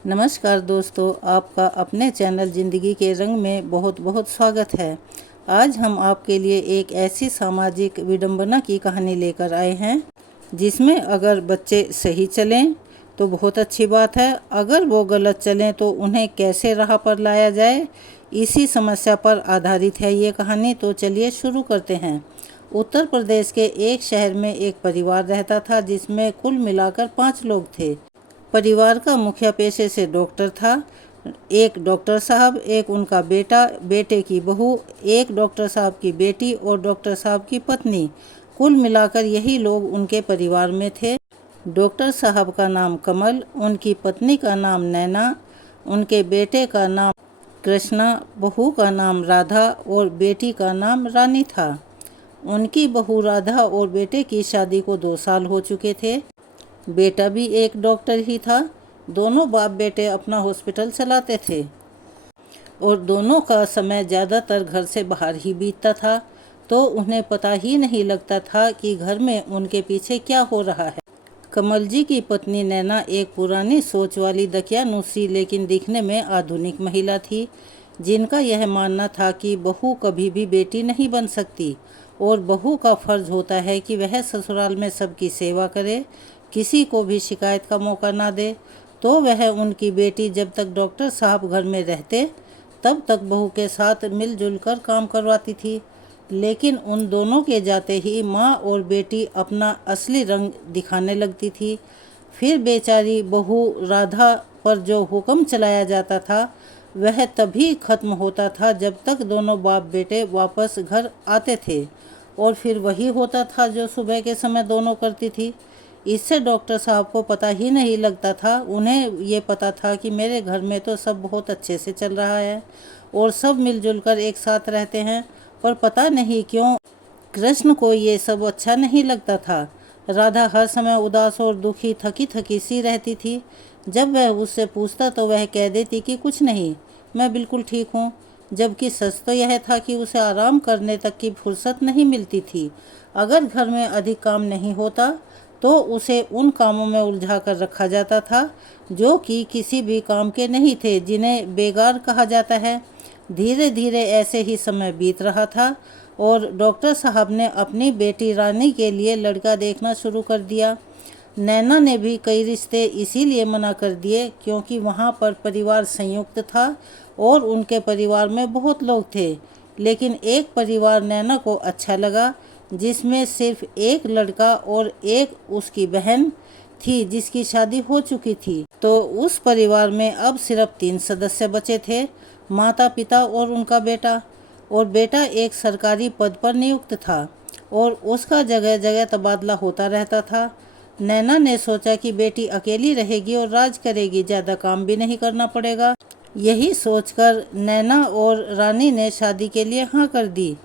नमस्कार दोस्तों, आपका अपने चैनल ज़िंदगी के रंग में बहुत बहुत स्वागत है। आज हम आपके लिए एक ऐसी सामाजिक विडंबना की कहानी लेकर आए हैं जिसमें अगर बच्चे सही चलें तो बहुत अच्छी बात है, अगर वो गलत चलें तो उन्हें कैसे राह पर लाया जाए, इसी समस्या पर आधारित है ये कहानी। तो चलिए शुरू करते हैं। उत्तर प्रदेश के एक शहर में एक परिवार रहता था जिसमें कुल मिलाकर 5 लोग थे। परिवार का मुखिया पेशे से डॉक्टर था। एक डॉक्टर साहब, एक उनका बेटा, बेटे की बहू, एक डॉक्टर साहब की बेटी और डॉक्टर साहब की पत्नी। कुल मिलाकर यही लोग उनके परिवार में थे। डॉक्टर साहब का नाम कमल, उनकी पत्नी का नाम नैना, उनके बेटे का नाम कृष्णा, बहू का नाम राधा और बेटी का नाम रानी था। उनकी बहू राधा और बेटे की शादी को 2 साल हो चुके थे। बेटा भी एक डॉक्टर ही था। दोनों बाप बेटे अपना हॉस्पिटल चलाते थे और दोनों का समय ज़्यादातर घर से बाहर ही बीतता था, तो उन्हें पता ही नहीं लगता था कि घर में उनके पीछे क्या हो रहा है। कमल जी की पत्नी नैना एक पुरानी सोच वाली दकियानूसी लेकिन दिखने में आधुनिक महिला थी, जिनका यह मानना था कि बहू कभी भी बेटी नहीं बन सकती और बहू का फर्ज होता है कि वह ससुराल में सबकी सेवा करे, किसी को भी शिकायत का मौका ना दे। तो वह उनकी बेटी जब तक डॉक्टर साहब घर में रहते तब तक बहू के साथ मिलजुल कर काम करवाती थी, लेकिन उन दोनों के जाते ही माँ और बेटी अपना असली रंग दिखाने लगती थी। फिर बेचारी बहू राधा पर जो हुक्म चलाया जाता था वह तभी खत्म होता था जब तक दोनों बाप बेटे वापस घर आते थे, और फिर वही होता था जो सुबह के समय दोनों करती थी। इससे डॉक्टर साहब को पता ही नहीं लगता था। उन्हें ये पता था कि मेरे घर में तो सब बहुत अच्छे से चल रहा है और सब मिलजुल कर एक साथ रहते हैं, पर पता नहीं क्यों कृष्ण को ये सब अच्छा नहीं लगता था। राधा हर समय उदास और दुखी, थकी थकी सी रहती थी। जब वह उससे पूछता तो वह कह देती कि कुछ नहीं, मैं बिल्कुल ठीक हूँ, जबकि सच तो यह था कि उसे आराम करने तक की फुर्सत नहीं मिलती थी। अगर घर में अधिक काम नहीं होता तो उसे उन कामों में उलझा कर रखा जाता था जो कि किसी भी काम के नहीं थे, जिन्हें बेगार कहा जाता है। धीरे धीरे ऐसे ही समय बीत रहा था और डॉक्टर साहब ने अपनी बेटी रानी के लिए लड़का देखना शुरू कर दिया। नैना ने भी कई रिश्ते इसीलिए मना कर दिए क्योंकि वहाँ पर परिवार संयुक्त था और उनके परिवार में बहुत लोग थे, लेकिन एक परिवार नैना को अच्छा लगा जिसमें सिर्फ एक लड़का और एक उसकी बहन थी जिसकी शादी हो चुकी थी। तो उस परिवार में अब सिर्फ 3 सदस्य बचे थे, माता पिता और उनका बेटा। और बेटा एक सरकारी पद पर नियुक्त था और उसका जगह जगह तबादला होता रहता था। नैना ने सोचा कि बेटी अकेली रहेगी और राज करेगी, ज़्यादा काम भी नहीं करना पड़ेगा। यही सोचकर नैना और रानी ने शादी के लिए हाँ कर दी।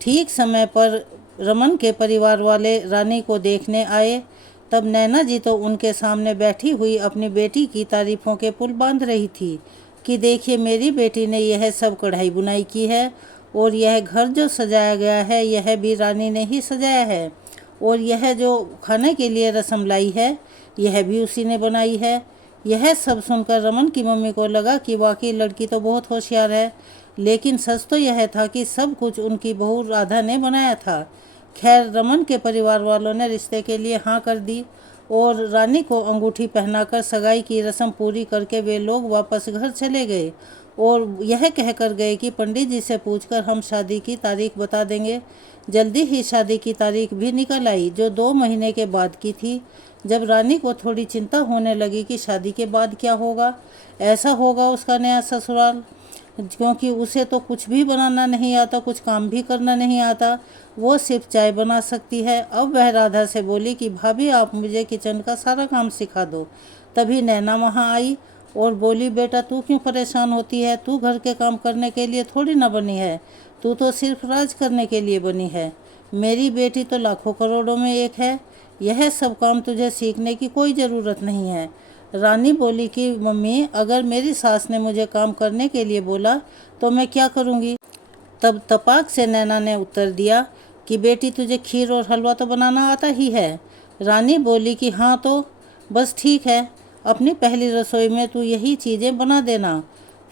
ठीक समय पर रमन के परिवार वाले रानी को देखने आए। तब नैना जी तो उनके सामने बैठी हुई अपनी बेटी की तारीफों के पुल बांध रही थी कि देखिए, मेरी बेटी ने यह सब कढ़ाई बुनाई की है और यह घर जो सजाया गया है यह भी रानी ने ही सजाया है, और यह जो खाने के लिए रसम लाई है यह भी उसी ने बनाई है। यह सब सुनकर रमन की मम्मी को लगा कि वाकई लड़की तो बहुत होशियार है, लेकिन सच तो यह था कि सब कुछ उनकी बहू राधा ने बनाया था। खैर, रमन के परिवार वालों ने रिश्ते के लिए हाँ कर दी और रानी को अंगूठी पहनाकर सगाई की रस्म पूरी करके वे लोग वापस घर चले गए और यह कहकर गए कि पंडित जी से पूछकर हम शादी की तारीख बता देंगे। जल्दी ही शादी की तारीख भी निकल आई, जो 2 महीने के बाद की थी। जब रानी को थोड़ी चिंता होने लगी कि शादी के बाद क्या होगा, ऐसा होगा उसका नया ससुराल, क्योंकि उसे तो कुछ भी बनाना नहीं आता, कुछ काम भी करना नहीं आता, वो सिर्फ चाय बना सकती है। अब वह राधा से बोली कि भाभी, आप मुझे किचन का सारा काम सिखा दो। तभी नैना वहाँ आई और बोली, बेटा तू क्यों परेशान होती है, तू घर के काम करने के लिए थोड़ी ना बनी है, तू तो सिर्फ राज करने के लिए बनी है। मेरी बेटी तो लाखों करोड़ों में एक है, यह सब काम तुझे सीखने की कोई ज़रूरत नहीं है। रानी बोली कि मम्मी, अगर मेरी सास ने मुझे काम करने के लिए बोला तो मैं क्या करूँगी। तब तपाक से नैना ने उत्तर दिया कि बेटी, तुझे खीर और हलवा तो बनाना आता ही है। रानी बोली कि हाँ, तो बस ठीक है, अपनी पहली रसोई में तू यही चीज़ें बना देना।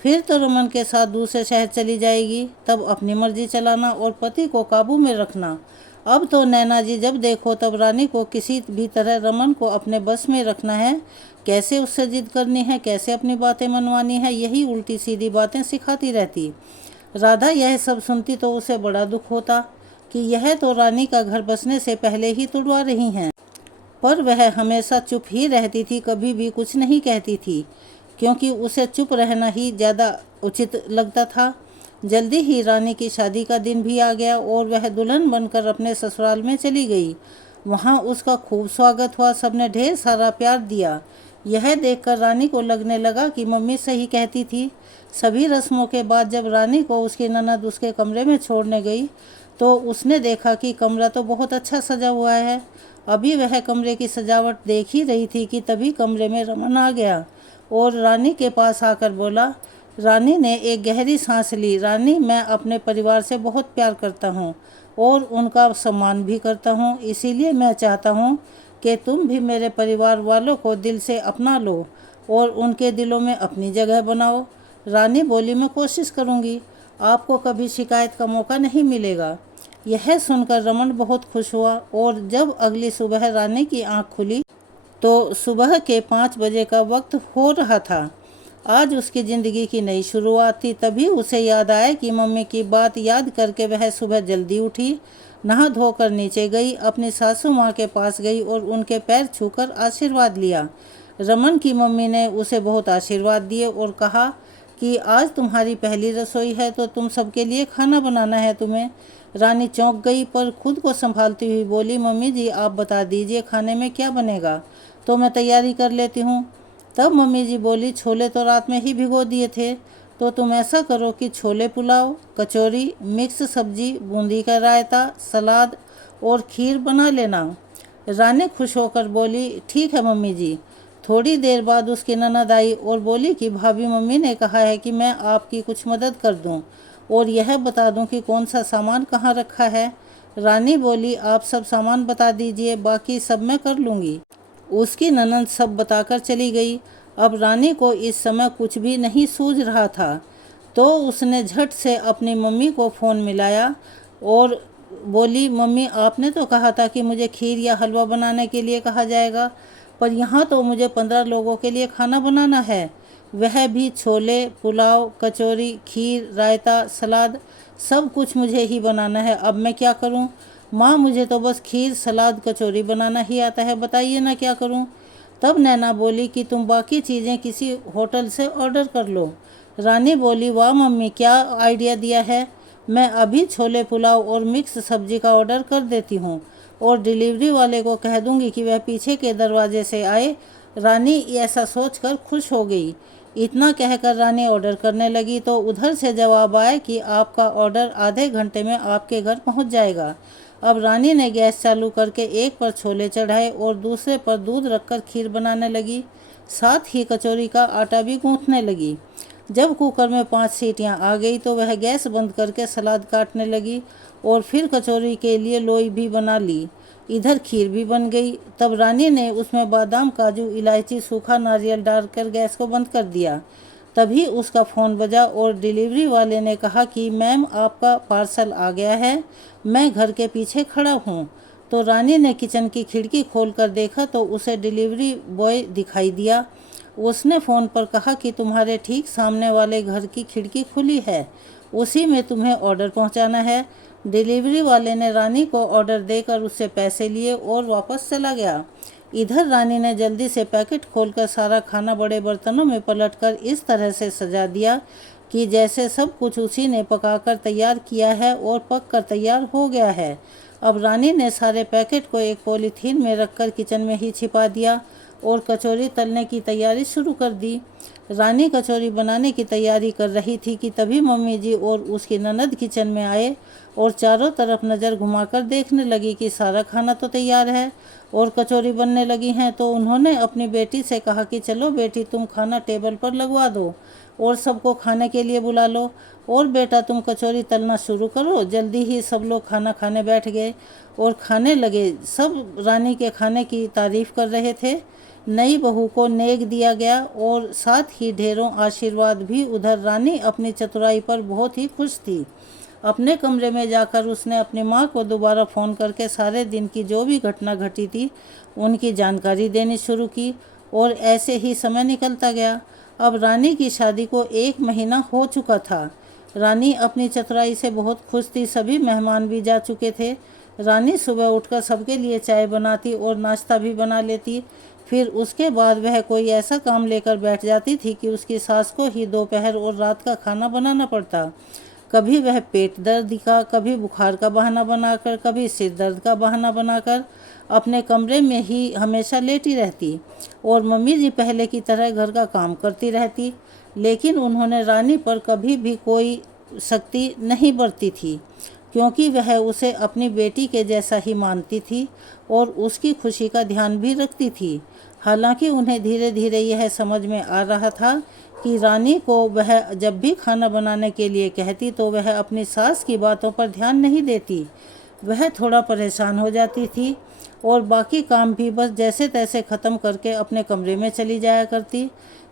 फिर तो रमन के साथ दूसरे शहर चली जाएगी, तब अपनी मर्जी चलाना और पति को काबू में रखना। अब तो नैना जी जब देखो तब रानी को किसी भी तरह रमन को अपने बस में रखना है, कैसे उससे जिद करनी है, कैसे अपनी बातें मनवानी है, यही उल्टी सीधी बातें सिखाती रहती। राधा यह सब सुनती तो उसे बड़ा दुख होता कि यह तो रानी का घर बसने से पहले ही तुड़वा रही हैं। पर वह हमेशा चुप ही रहती थी, कभी भी कुछ नहीं कहती थी, क्योंकि उसे चुप रहना ही ज़्यादा उचित लगता था। जल्दी ही रानी की शादी का दिन भी आ गया और वह दुल्हन बनकर अपने ससुराल में चली गई। वहाँ उसका खूब स्वागत हुआ, सबने ढेर सारा प्यार दिया। यह देखकर रानी को लगने लगा कि मम्मी सही कहती थी। सभी रस्मों के बाद जब रानी को उसकी ननद उसके कमरे में छोड़ने गई तो उसने देखा कि कमरा तो बहुत अच्छा सजा हुआ है। अभी वह कमरे की सजावट देख ही रही थी कि तभी कमरे में रमन आ गया और रानी के पास आकर बोला। रानी ने एक गहरी सांस ली। रानी, मैं अपने परिवार से बहुत प्यार करता हूँ और उनका सम्मान भी करता हूँ, इसीलिए मैं चाहता हूँ कि तुम भी मेरे परिवार वालों को दिल से अपना लो और उनके दिलों में अपनी जगह बनाओ। रानी बोली, मैं कोशिश करूँगी, आपको कभी शिकायत का मौका नहीं मिलेगा। यह सुनकर रमन बहुत खुश हुआ और जब अगली सुबह रानी की आंख खुली तो सुबह के 5 बजे का वक्त हो रहा था। आज उसकी ज़िंदगी की नई शुरुआत थी। तभी उसे याद आया कि मम्मी की बात याद करके वह सुबह जल्दी उठी, नहा धोकर नीचे गई, अपनी सासू माँ के पास गई और उनके पैर छूकर आशीर्वाद लिया। रमन की मम्मी ने उसे बहुत आशीर्वाद दिए और कहा कि आज तुम्हारी पहली रसोई है तो तुम सबके लिए खाना बनाना है तुम्हें। रानी चौंक गई पर खुद को संभालती हुई बोली, मम्मी जी आप बता दीजिए खाने में क्या बनेगा तो मैं तैयारी कर लेती हूँ। तब मम्मी जी बोली, छोले तो रात में ही भिगो दिए थे, तो तुम ऐसा करो कि छोले पुलाव, कचौरी, मिक्स सब्जी, बूंदी का रायता, सलाद और खीर बना लेना। रानी खुश होकर बोली, ठीक है मम्मी जी। थोड़ी देर बाद उसकी ननद आई और बोली कि भाभी, मम्मी ने कहा है कि मैं आपकी कुछ मदद कर दूं और यह बता दूं कि कौन सा सामान कहाँ रखा है। रानी बोली, आप सब सामान बता दीजिए, बाकी सब मैं कर लूँगी। उसकी ननद सब बताकर चली गई। अब रानी को इस समय कुछ भी नहीं सूझ रहा था, तो उसने झट से अपनी मम्मी को फ़ोन मिलाया और बोली, मम्मी आपने तो कहा था कि मुझे खीर या हलवा बनाने के लिए कहा जाएगा, पर यहाँ तो मुझे 15 लोगों के लिए खाना बनाना है, वह भी छोले पुलाव, कचौरी, खीर, रायता, सलाद, सब कुछ मुझे ही बनाना है। अब मैं क्या करूँ? माँ, मुझे तो बस खीर, सलाद, कचौरी बनाना ही आता है, बताइए ना क्या करूँ। तब नैना बोली कि तुम बाकी चीज़ें किसी होटल से ऑर्डर कर लो। रानी बोली, वाह मम्मी, क्या आइडिया दिया है। मैं अभी छोले पुलाव और मिक्स सब्जी का ऑर्डर कर देती हूँ और डिलीवरी वाले को कह दूँगी कि वह पीछे के दरवाजे से आए। रानी ऐसा सोचकर खुश हो गई। इतना कहकर रानी ऑर्डर करने लगी तो उधर से जवाब आया कि आपका ऑर्डर आधे घंटे में आपके घर पहुँच जाएगा। अब रानी ने गैस चालू करके एक पर छोले चढ़ाए और दूसरे पर दूध रखकर खीर बनाने लगी, साथ ही कचौरी का आटा भी गूंथने लगी। जब कुकर में 5 सीटियां आ गई तो वह गैस बंद करके सलाद काटने लगी और फिर कचौरी के लिए लोई भी बना ली। इधर खीर भी बन गई। तब रानी ने उसमें बादाम, काजू, इलायची, सूखा नारियल डालकर गैस को बंद कर दिया। तभी उसका फ़ोन बजा और डिलीवरी वाले ने कहा कि मैम, आपका पार्सल आ गया है, मैं घर के पीछे खड़ा हूँ। तो रानी ने किचन की खिड़की खोलकर देखा तो उसे डिलीवरी बॉय दिखाई दिया। उसने फ़ोन पर कहा कि तुम्हारे ठीक सामने वाले घर की खिड़की खुली है, उसी में तुम्हें ऑर्डर पहुंचाना है। डिलीवरी वाले ने रानी को ऑर्डर देकर उससे पैसे लिए और वापस चला गया। इधर रानी ने जल्दी से पैकेट खोलकर सारा खाना बड़े बर्तनों में पलटकर इस तरह से सजा दिया कि जैसे सब कुछ उसी ने पकाकर तैयार किया है और पक कर तैयार हो गया है। अब रानी ने सारे पैकेट को एक पॉलीथीन में रखकर किचन में ही छिपा दिया और कचौरी तलने की तैयारी शुरू कर दी। रानी कचौरी बनाने की तैयारी कर रही थी कि तभी मम्मी जी और उसकी ननद किचन में आए और चारों तरफ नज़र घुमाकर देखने लगी कि सारा खाना तो तैयार है और कचौरी बनने लगी हैं। तो उन्होंने अपनी बेटी से कहा कि चलो बेटी, तुम खाना टेबल पर लगवा दो और सबको खाने के लिए बुला लो, और बेटा तुम कचौरी तलना शुरू करो। जल्दी ही सब लोग खाना खाने बैठ गए और खाने लगे। सब रानी के खाने की तारीफ़ कर रहे थे। नई बहू को नेक दिया गया और साथ ही ढेरों आशीर्वाद भी। उधर रानी अपनी चतुराई पर बहुत ही खुश थी। अपने कमरे में जाकर उसने अपनी माँ को दोबारा फ़ोन करके सारे दिन की जो भी घटना घटी थी उनकी जानकारी देनी शुरू की और ऐसे ही समय निकलता गया। अब रानी की शादी को 1 महीना हो चुका था। रानी अपनी चतुराई से बहुत खुश थी। सभी मेहमान भी जा चुके थे। रानी सुबह उठकर सबके लिए चाय बनाती और नाश्ता भी बना लेती। फिर उसके बाद वह कोई ऐसा काम लेकर बैठ जाती थी कि उसकी सास को ही दोपहर और रात का खाना बनाना पड़ता। कभी वह पेट दर्द का, कभी बुखार का बहाना बनाकर, कभी सिर दर्द का बहाना बनाकर अपने कमरे में ही हमेशा लेटी रहती और मम्मी जी पहले की तरह घर का काम करती रहती। लेकिन उन्होंने रानी पर कभी भी कोई सख्ती नहीं बरती थी, क्योंकि वह उसे अपनी बेटी के जैसा ही मानती थी और उसकी खुशी का ध्यान भी रखती थी। हालांकि उन्हें धीरे धीरे यह समझ में आ रहा था कि रानी को वह जब भी खाना बनाने के लिए कहती तो वह अपनी सास की बातों पर ध्यान नहीं देती। वह थोड़ा परेशान हो जाती थी और बाकी काम भी बस जैसे तैसे ख़त्म करके अपने कमरे में चली जाया करती।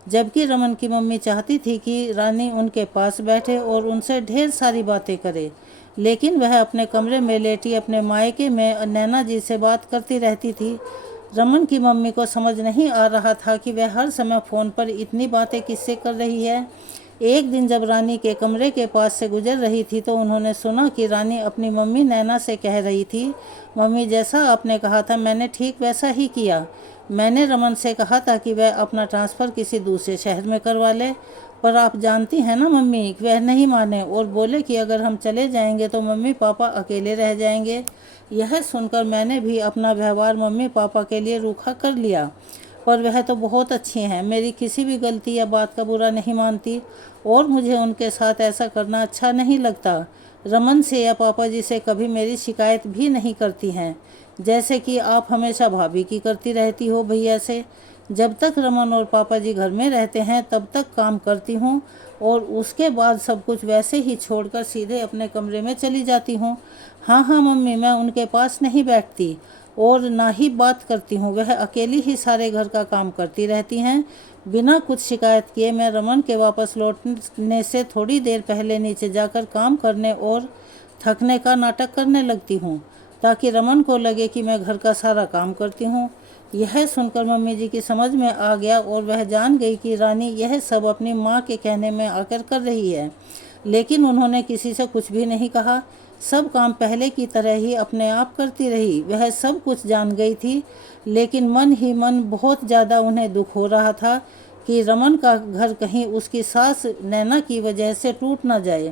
जबकि रमन की मम्मी चाहती थी कि रानी उनके पास बैठे और उनसे ढेर सारी बातें करे, लेकिन वह अपने कमरे में लेटी अपने मायके में नैना जी से बात करती रहती थी। रमन की मम्मी को समझ नहीं आ रहा था कि वह हर समय फ़ोन पर इतनी बातें किससे कर रही है। एक दिन जब रानी के कमरे के पास से गुजर रही थी तो उन्होंने सुना कि रानी अपनी मम्मी नैना से कह रही थी, मम्मी जैसा आपने कहा था मैंने ठीक वैसा ही किया। मैंने रमन से कहा था कि वह अपना ट्रांसफ़र किसी दूसरे शहर में करवा ले, पर आप जानती हैं ना मम्मी, वह नहीं माने और बोले कि अगर हम चले जाएंगे तो मम्मी पापा अकेले रह जाएंगे। यह सुनकर मैंने भी अपना व्यवहार मम्मी पापा के लिए रूखा कर लिया, पर वह तो बहुत अच्छी हैं, मेरी किसी भी गलती या बात का बुरा नहीं मानती और मुझे उनके साथ ऐसा करना अच्छा नहीं लगता। रमन से या पापा जी से कभी मेरी शिकायत भी नहीं करती हैं, जैसे कि आप हमेशा भाभी की करती रहती हो भैया से। जब तक रमन और पापा जी घर में रहते हैं तब तक काम करती हूँ और उसके बाद सब कुछ वैसे ही छोड़कर सीधे अपने कमरे में चली जाती हूँ। हाँ हाँ मम्मी, मैं उनके पास नहीं बैठती और ना ही बात करती हूँ, वह अकेली ही सारे घर का काम करती रहती हैं। बिना कुछ शिकायत किए मैं रमन के वापस लौटने से थोड़ी देर पहले नीचे जाकर काम करने और थकने का नाटक करने लगती हूँ, ताकि रमन को लगे कि मैं घर का सारा काम करती हूँ। यह सुनकर मम्मी जी की समझ में आ गया और वह जान गई कि रानी यह सब अपनी माँ के कहने में आकर कर रही है, लेकिन उन्होंने किसी से कुछ भी नहीं कहा। सब काम पहले की तरह ही अपने आप करती रही। वह सब कुछ जान गई थी, लेकिन मन ही मन बहुत ज़्यादा उन्हें दुख हो रहा था कि रमन का घर कहीं उसकी सास नैना की वजह से टूट ना जाए।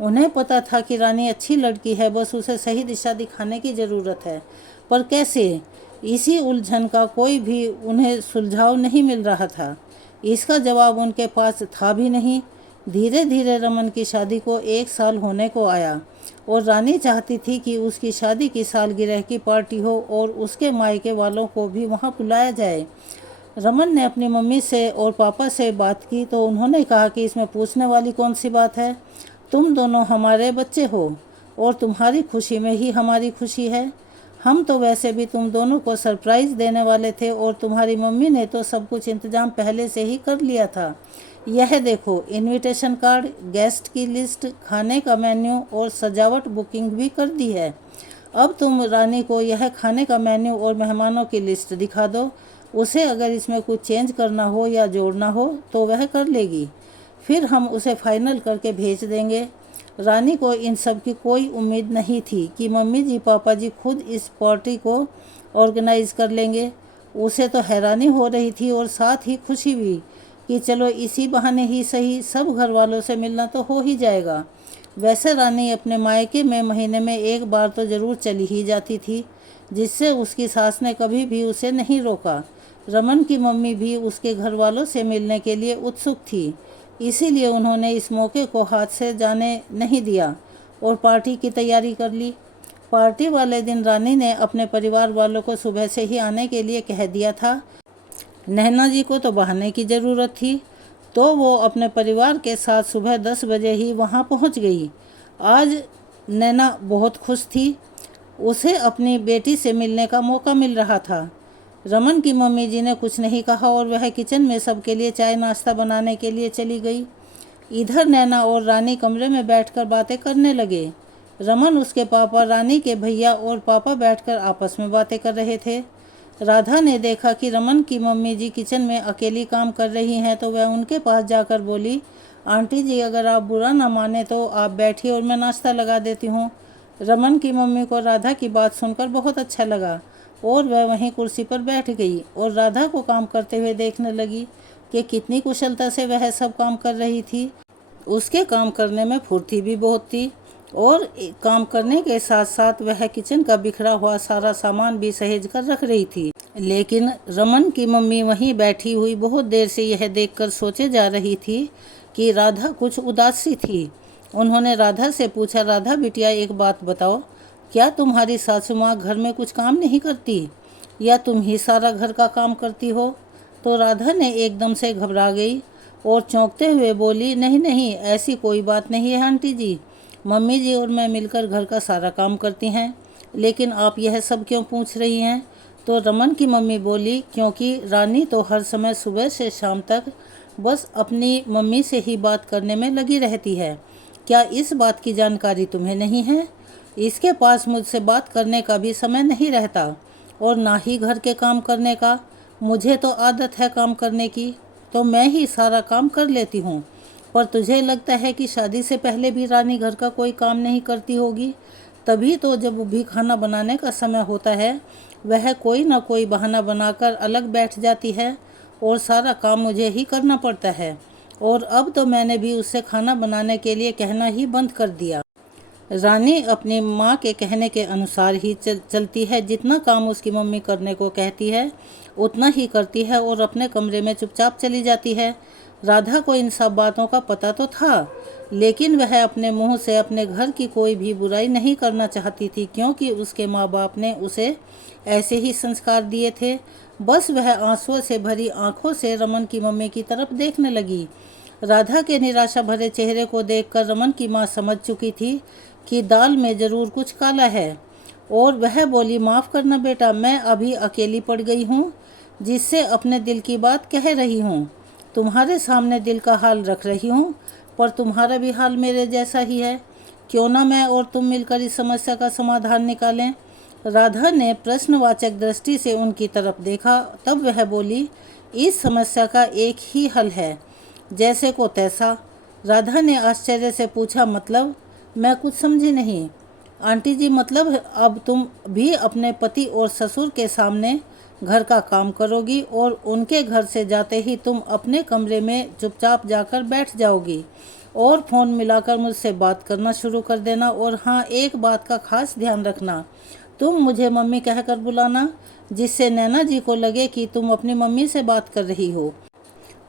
उन्हें पता था कि रानी अच्छी लड़की है, बस उसे सही दिशा दिखाने की ज़रूरत है, पर कैसे? इसी उलझन का कोई भी उन्हें सुलझाव नहीं मिल रहा था। इसका जवाब उनके पास था भी नहीं। धीरे धीरे रमन की शादी को 1 साल होने को आया और रानी चाहती थी कि उसकी शादी की सालगिरह की पार्टी हो और उसके मायके वालों को भी वहां बुलाया जाए। रमन ने अपनी मम्मी से और पापा से बात की तो उन्होंने कहा कि इसमें पूछने वाली कौन सी बात है, तुम दोनों हमारे बच्चे हो और तुम्हारी खुशी में ही हमारी खुशी है। हम तो वैसे भी तुम दोनों को सरप्राइज़ देने वाले थे और तुम्हारी मम्मी ने तो सब कुछ इंतज़ाम पहले से ही कर लिया था। यह देखो, इनविटेशन कार्ड, गेस्ट की लिस्ट, खाने का मेन्यू और सजावट बुकिंग भी कर दी है। अब तुम रानी को यह खाने का मेन्यू और मेहमानों की लिस्ट दिखा दो। उसे अगर इसमें कुछ चेंज करना हो या जोड़ना हो तो वह कर लेगी, फिर हम उसे फाइनल करके भेज देंगे। रानी को इन सब की कोई उम्मीद नहीं थी कि मम्मी जी पापा जी खुद इस पार्टी को ऑर्गेनाइज कर लेंगे। उसे तो हैरानी हो रही थी और साथ ही खुशी भी कि चलो इसी बहाने ही सही सब घर वालों से मिलना तो हो ही जाएगा। वैसे रानी अपने मायके में महीने में 1 बार तो ज़रूर चली ही जाती थी, जिससे उसकी सास ने कभी भी उसे नहीं रोका। रमन की मम्मी भी उसके घर वालों से मिलने के लिए उत्सुक थी, इसीलिए उन्होंने इस मौके को हाथ से जाने नहीं दिया और पार्टी की तैयारी कर ली। पार्टी वाले दिन रानी ने अपने परिवार वालों को सुबह से ही आने के लिए कह दिया था। नैना जी को तो बहाने की ज़रूरत थी, तो वो अपने परिवार के साथ सुबह 10 बजे ही वहाँ पहुँच गई। आज नैना बहुत खुश थी, उसे अपनी बेटी से मिलने का मौका मिल रहा था। रमन की मम्मी जी ने कुछ नहीं कहा और वह किचन में सबके लिए चाय नाश्ता बनाने के लिए चली गई। इधर नैना और रानी कमरे में बैठकर बातें करने लगे। रमन, उसके पापा, रानी के भैया और पापा बैठकर आपस में बातें कर रहे थे। राधा ने देखा कि रमन की मम्मी जी किचन में अकेली काम कर रही हैं तो वह उनके पास जाकर बोली, आंटी जी अगर आप बुरा ना माने तो आप बैठिए और मैं नाश्ता लगा देती हूँ। रमन की मम्मी को राधा की बात सुनकर बहुत अच्छा लगा और वह वहीं कुर्सी पर बैठ गई और राधा को काम करते हुए देखने लगी कि कितनी कुशलता से वह सब काम कर रही थी। उसके काम करने में फुर्ती भी बहुत थी और काम करने के साथ साथ वह किचन का बिखरा हुआ सारा सामान भी सहेज कर रख रही थी। लेकिन रमन की मम्मी वहीं बैठी हुई बहुत देर से यह देखकर सोचे जा रही थी कि राधा कुछ उदास सी थी। उन्होंने राधा से पूछा, राधा बिटिया एक बात बताओ, क्या तुम्हारी सासू माँ घर में कुछ काम नहीं करती या तुम ही सारा घर का काम करती हो? तो राधा ने एकदम से घबरा गई और चौंकते हुए बोली, नहीं नहीं, ऐसी कोई बात नहीं है आंटी जी, मम्मी जी और मैं मिलकर घर का सारा काम करती हैं। लेकिन आप यह सब क्यों पूछ रही हैं? तो रमन की मम्मी बोली, क्योंकि रानी तो हर समय सुबह से शाम तक बस अपनी मम्मी से ही बात करने में लगी रहती है। क्या इस बात की जानकारी तुम्हें नहीं है? इसके पास मुझसे बात करने का भी समय नहीं रहता और ना ही घर के काम करने का। मुझे तो आदत है काम करने की, तो मैं ही सारा काम कर लेती हूँ। पर तुझे लगता है कि शादी से पहले भी रानी घर का कोई काम नहीं करती होगी? तभी तो जब भी खाना बनाने का समय होता है वह कोई ना कोई बहाना बनाकर अलग बैठ जाती है और सारा काम मुझे ही करना पड़ता है। और अब तो मैंने भी उससे खाना बनाने के लिए कहना ही बंद कर दिया। रानी अपनी माँ के कहने के अनुसार ही चलती है। जितना काम उसकी मम्मी करने को कहती है उतना ही करती है और अपने कमरे में चुपचाप चली जाती है। राधा को इन सब बातों का पता तो था, लेकिन वह अपने मुंह से अपने घर की कोई भी बुराई नहीं करना चाहती थी, क्योंकि उसके माँ बाप ने उसे ऐसे ही संस्कार दिए थे। बस वह आंसुओं से भरी आंखों से रमन की मम्मी की तरफ देखने लगी। राधा के निराशा भरे चेहरे को देखकर रमन की माँ समझ चुकी थी कि दाल में ज़रूर कुछ काला है और वह बोली, माफ़ करना बेटा, मैं अभी अकेली पड़ गई हूँ जिससे अपने दिल की बात कह रही हूँ। तुम्हारे सामने दिल का हाल रख रही हूँ, पर तुम्हारा भी हाल मेरे जैसा ही है। क्यों ना मैं और तुम मिलकर इस समस्या का समाधान निकालें? राधा ने प्रश्नवाचक दृष्टि से उनकी तरफ देखा। तब वह बोली, इस समस्या का एक ही हल है, जैसे को तैसा। राधा ने आश्चर्य से पूछा, मतलब? मैं कुछ समझी नहीं। आंटी जी, मतलब अब तुम भी अपने पति और ससुर के सामने घर का काम करोगी और उनके घर से जाते ही तुम अपने कमरे में चुपचाप जाकर बैठ जाओगी और फ़ोन मिलाकर मुझसे बात करना शुरू कर देना। और हाँ, एक बात का खास ध्यान रखना, तुम मुझे मम्मी कहकर बुलाना, जिससे नैना जी को लगे कि तुम अपनी मम्मी से बात कर रही हो,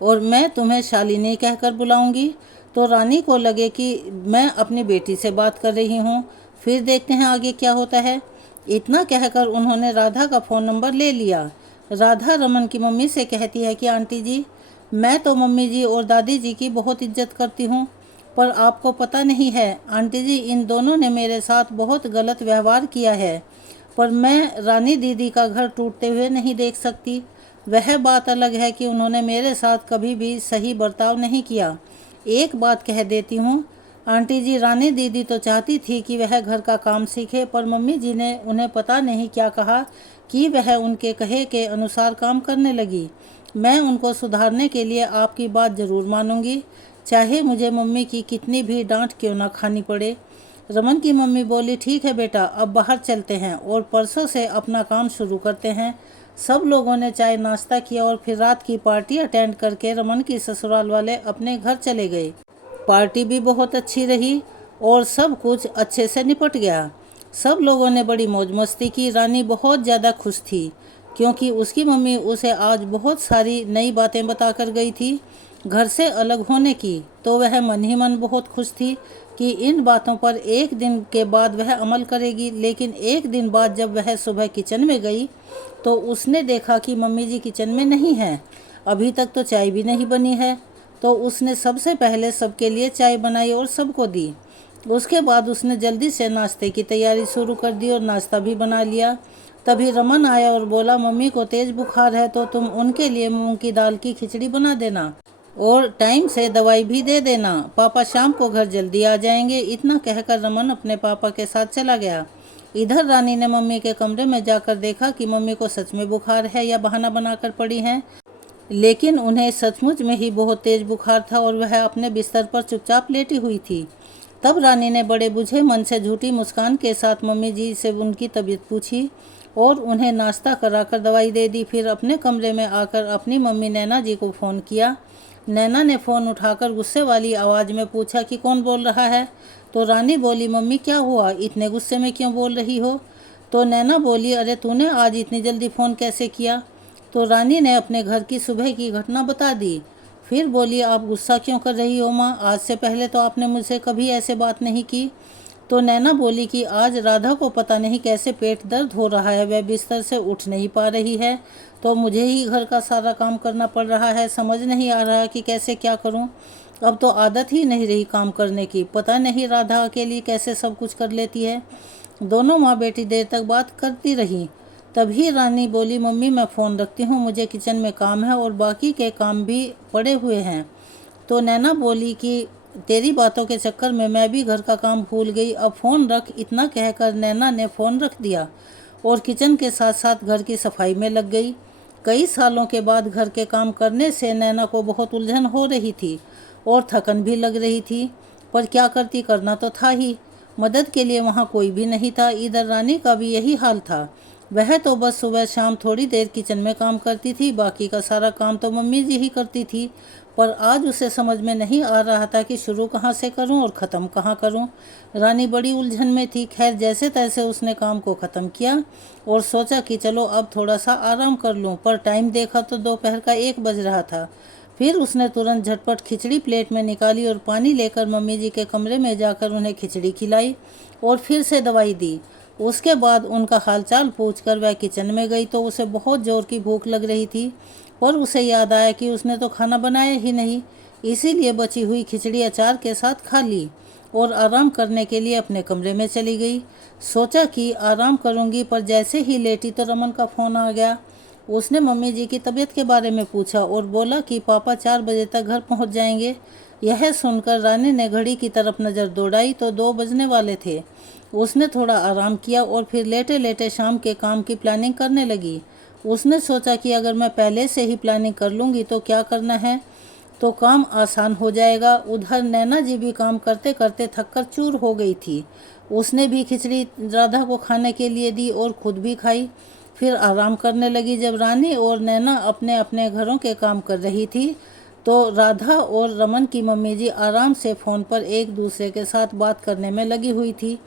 और मैं तुम्हें शालिनी कहकर बुलाऊंगी तो रानी को लगे कि मैं अपनी बेटी से बात कर रही हूँ। फिर देखते हैं आगे क्या होता है। इतना कहकर उन्होंने राधा का फ़ोन नंबर ले लिया। राधा रमन की मम्मी से कहती है कि आंटी जी, मैं तो मम्मी जी और दादी जी की बहुत इज्जत करती हूँ, पर आपको पता नहीं है आंटी जी, इन दोनों ने मेरे साथ बहुत गलत व्यवहार किया है, पर मैं रानी दीदी का घर टूटते हुए नहीं देख सकती। वह बात अलग है कि उन्होंने मेरे साथ कभी भी सही बर्ताव नहीं किया। एक बात कह देती हूँ आंटी जी, रानी दीदी तो चाहती थी कि वह घर का काम सीखे, पर मम्मी जी ने उन्हें पता नहीं क्या कहा कि वह उनके कहे के अनुसार काम करने लगी। मैं उनको सुधारने के लिए आपकी बात ज़रूर मानूंगी, चाहे मुझे मम्मी की कितनी भी डांट क्यों ना खानी पड़े। रमन की मम्मी बोली, ठीक है बेटा, अब बाहर चलते हैं और परसों से अपना काम शुरू करते हैं। सब लोगों ने चाय नाश्ता किया और फिर रात की पार्टी अटेंड करके रमन की ससुराल वाले अपने घर चले गए। पार्टी भी बहुत अच्छी रही और सब कुछ अच्छे से निपट गया। सब लोगों ने बड़ी मौज मस्ती की। रानी बहुत ज़्यादा खुश थी क्योंकि उसकी मम्मी उसे आज बहुत सारी नई बातें बता कर गई थी घर से अलग होने की, तो वह मन ही मन बहुत खुश थी कि इन बातों पर एक दिन के बाद वह अमल करेगी। लेकिन एक दिन बाद जब वह सुबह किचन में गई तो उसने देखा कि मम्मी जी किचन में नहीं है, अभी तक तो चाय भी नहीं बनी है। तो उसने सबसे पहले सबके लिए चाय बनाई और सबको दी। उसके बाद उसने जल्दी से नाश्ते की तैयारी शुरू कर दी और नाश्ता भी बना लिया। तभी रमन आया और बोला, मम्मी को तेज बुखार है तो तुम उनके लिए मूंग की दाल की खिचड़ी बना देना और टाइम से दवाई भी दे देना। पापा शाम को घर जल्दी आ जाएंगे। इतना कहकर रमन अपने पापा के साथ चला गया। इधर रानी ने मम्मी के कमरे में जाकर देखा कि मम्मी को सच में बुखार है या बहाना बनाकर पड़ी हैं, लेकिन उन्हें सचमुच में ही बहुत तेज बुखार था और वह अपने बिस्तर पर चुपचाप लेटी हुई थी। तब रानी ने बड़े बुझे मन से झूठी मुस्कान के साथ मम्मी जी से उनकी तबीयत पूछी और उन्हें नाश्ता कराकर दवाई दे दी। फिर अपने कमरे में आकर अपनी मम्मी नैना जी को फ़ोन किया। नैना ने फ़ोन उठाकर गुस्से वाली आवाज़ में पूछा कि कौन बोल रहा है। तो रानी बोली, मम्मी क्या हुआ, इतने गुस्से में क्यों बोल रही हो। तो नैना बोली, अरे तूने आज इतनी जल्दी फ़ोन कैसे किया। तो रानी ने अपने घर की सुबह की घटना बता दी। फिर बोली, आप गुस्सा क्यों कर रही हो माँ, आज से पहले तो आपने मुझसे कभी ऐसे बात नहीं की। तो नैना बोली कि आज राधा को पता नहीं कैसे पेट दर्द हो रहा है, वह बिस्तर से उठ नहीं पा रही है, तो मुझे ही घर का सारा काम करना पड़ रहा है। समझ नहीं आ रहा कि कैसे क्या करूं। अब तो आदत ही नहीं रही काम करने की। पता नहीं राधा अकेली कैसे सब कुछ कर लेती है। दोनों माँ बेटी देर तक बात करती रही। तभी रानी बोली, मम्मी मैं फ़ोन रखती हूँ, मुझे किचन में काम है और बाकी के काम भी पड़े हुए हैं। तो नैना बोली कि तेरी बातों के चक्कर में मैं भी घर का काम भूल गई, अब फ़ोन रख। इतना कहकर नैना ने फ़ोन रख दिया और किचन के साथ साथ घर की सफाई में लग गई। कई सालों के बाद घर के काम करने से नैना को बहुत उलझन हो रही थी और थकन भी लग रही थी, पर क्या करती, करना तो था ही। मदद के लिए वहाँ कोई भी नहीं था। इधर रानी का भी यही हाल था। वह तो बस सुबह शाम थोड़ी देर किचन में काम करती थी, बाकी का सारा काम तो मम्मी जी ही करती थी। पर आज उसे समझ में नहीं आ रहा था कि शुरू कहाँ से करूं और ख़त्म कहाँ करूं। रानी बड़ी उलझन में थी। खैर जैसे तैसे उसने काम को ख़त्म किया और सोचा कि चलो अब थोड़ा सा आराम कर लूं, पर टाइम देखा तो दोपहर का 1 बज रहा था। फिर उसने तुरंत झटपट खिचड़ी प्लेट में निकाली और पानी लेकर मम्मी जी के कमरे में जाकर उन्हें खिचड़ी खिलाई और फिर से दवाई दी। उसके बाद उनका हालचाल पूछकर वह किचन में गई तो उसे बहुत ज़ोर की भूख लग रही थी, पर उसे याद आया कि उसने तो खाना बनाया ही नहीं, इसीलिए बची हुई खिचड़ी अचार के साथ खा ली और आराम करने के लिए अपने कमरे में चली गई। सोचा कि आराम करूंगी, पर जैसे ही लेटी तो रमन का फ़ोन आ गया। उसने मम्मी जी की तबीयत के बारे में पूछा और बोला कि पापा 4 बजे तक घर पहुंच जाएंगे। यह सुनकर रानी ने घड़ी की तरफ नज़र दौड़ाई तो 2 बजने वाले थे। उसने थोड़ा आराम किया और फिर लेटे लेटे शाम के काम की प्लानिंग करने लगी। उसने सोचा कि अगर मैं पहले से ही प्लानिंग कर लूँगी तो क्या करना है, तो काम आसान हो जाएगा। उधर नैना जी भी काम करते करते थककर चूर हो गई थी। उसने भी खिचड़ी राधा को खाने के लिए दी और खुद भी खाई, फिर आराम करने लगी। जब रानी और नैना अपने अपने घरों के काम कर रही थी तो राधा और रमन की मम्मी जी आराम से फ़ोन पर एक दूसरे के साथ बात करने में लगी हुई थी।